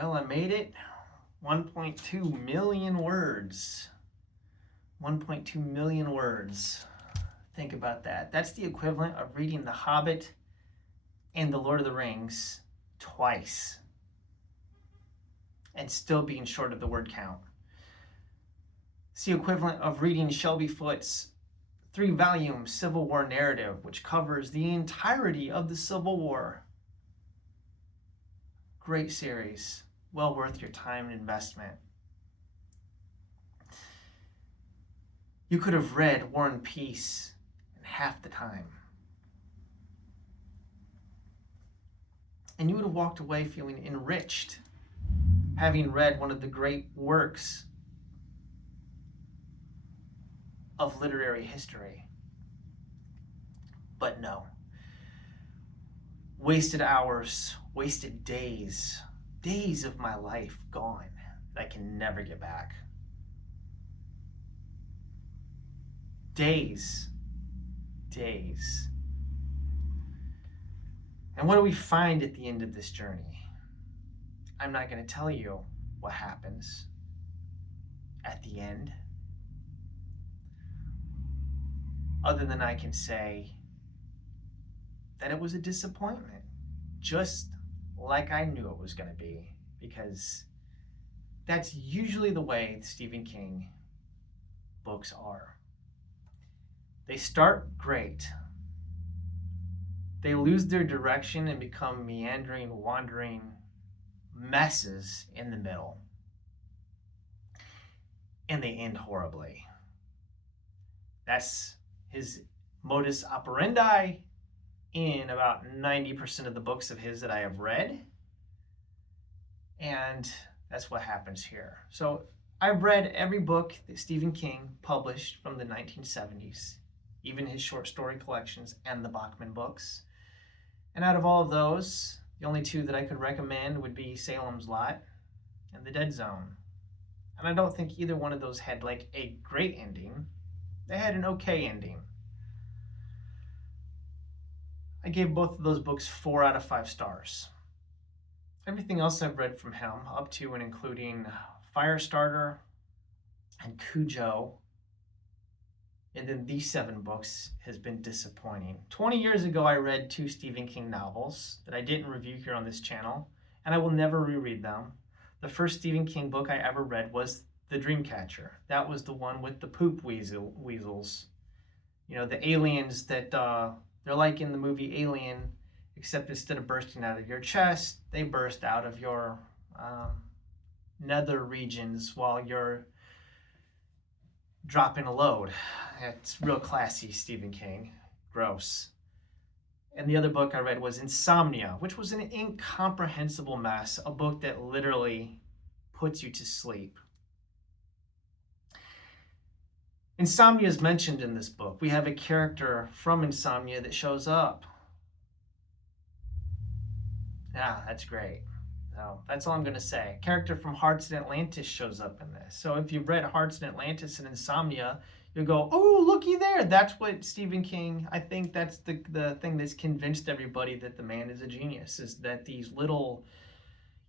Well, I made it. 1.2 million words. 1.2 million words. Think about that. That's the equivalent of reading The Hobbit and The Lord of the Rings twice and still being short of the word count. It's the equivalent of reading Shelby Foote's 3-volume Civil War narrative, which covers the entirety of the Civil War. Great series. Well worth your time and investment. You could have read War and Peace in half the time. And you would have walked away feeling enriched, having read one of the great works of literary history. But no. Wasted hours, wasted days of my life gone that I can never get back. Days. And what do we find at the end of this journey? I'm not going to tell you what happens at the end, other than I can say that it was a disappointment, just like I knew it was going to be, because that's usually the way Stephen King books are. They start great. They lose their direction and become meandering, wandering messes in the middle. And they end horribly. That's his modus operandi in about 90% of the books of his that I have read. And that's what happens here. So I've read every book that Stephen King published from the 1970s, even his short story collections and the Bachman books. And out of all of those, the only two that I could recommend would be Salem's Lot and The Dead Zone. And I don't think either one of those had like a great ending. They had an okay ending. I gave both of those books 4 out of 5 stars. Everything else I've read from him, up to and including Firestarter and Cujo, and then these 7 books, has been disappointing. 20 years ago, I read 2 Stephen King novels that I didn't review here on this channel, and I will never reread them. The first Stephen King book I ever read was The Dreamcatcher. That was the one with the poop weasels. You know, the aliens that, they're like in the movie Alien, except instead of bursting out of your chest, they burst out of your nether regions while you're dropping a load. It's real classy, Stephen King. Gross. And the other book I read was Insomnia, which was an incomprehensible mess, a book that literally puts you to sleep. Insomnia is mentioned in this book. We have a character from Insomnia that shows up. Yeah, that's great. So that's all I'm going to say. A character from Hearts in Atlantis shows up in this. So if you've read Hearts in Atlantis and Insomnia, you'll go, oh, looky there. That's what Stephen King, I think that's the thing that's convinced everybody that the man is a genius, is that these little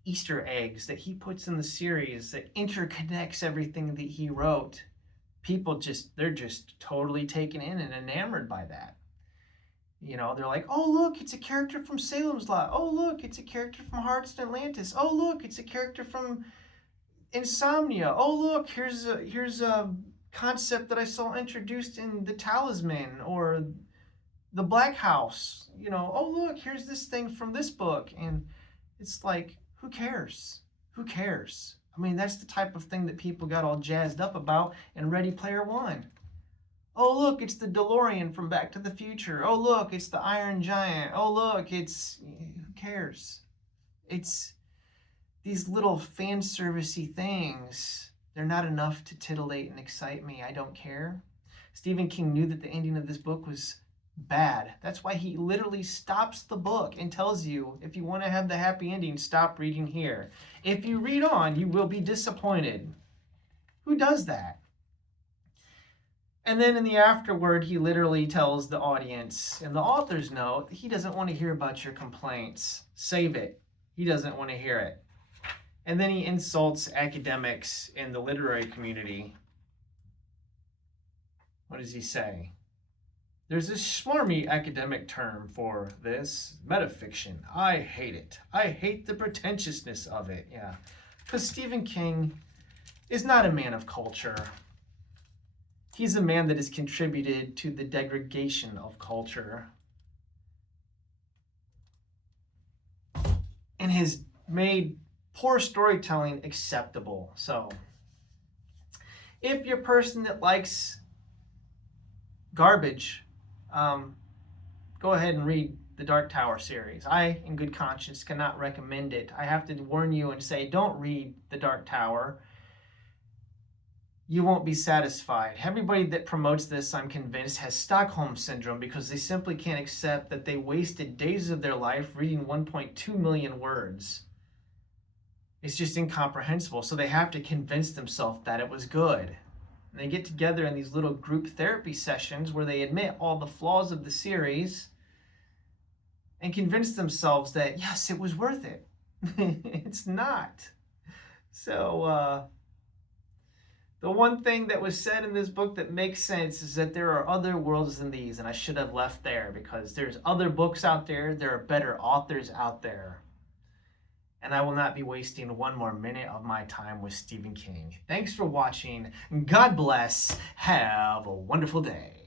Easter eggs that he puts in the series that interconnects everything that he wrote, they're just totally taken in and enamored by that. You know, they're like, oh, look, it's a character from Salem's Lot. Oh, look, it's a character from Hearts in Atlantis. Oh, look, it's a character from Insomnia. Oh, look, here's a concept that I saw introduced in The Talisman or The Black House. You know, oh, look, here's this thing from this book. And it's like, who cares? Who cares? I mean, that's the type of thing that people got all jazzed up about in Ready Player One. Oh, look, it's the DeLorean from Back to the Future. Oh, look, it's the Iron Giant. Oh, look, who cares? It's these little fan servicey things. They're not enough to titillate and excite me. I don't care. Stephen King knew that the ending of this book was bad. That's why he literally stops the book and tells you, if you want to have the happy ending, stop reading here. If you read on, you will be disappointed. Who does that? And then in the afterword, he literally tells the audience in the author's note, he doesn't want to hear about your complaints. Save it. He doesn't want to hear it. And then he insults academics in the literary community. What does he say? There's this smarmy academic term for this, metafiction. I hate it. I hate the pretentiousness of it. Yeah. Because Stephen King is not a man of culture. He's a man that has contributed to the degradation of culture and has made poor storytelling acceptable. So, if you're a person that likes garbage, go ahead and read the Dark Tower series. I, in good conscience, cannot recommend it. I have to warn you and say, don't read the Dark Tower. You won't be satisfied. Everybody that promotes this, I'm convinced, has Stockholm Syndrome because they simply can't accept that they wasted days of their life reading 1.2 million words. It's just incomprehensible. So they have to convince themselves that it was good. And they get together in these little group therapy sessions where they admit all the flaws of the series and convince themselves that, yes, it was worth it. It's not. So, the one thing that was said in this book that makes sense is that there are other worlds than these, and I should have left there because there's other books out there, there are better authors out there, and I will not be wasting one more minute of my time with Stephen King. Thanks for watching. God bless. Have a wonderful day.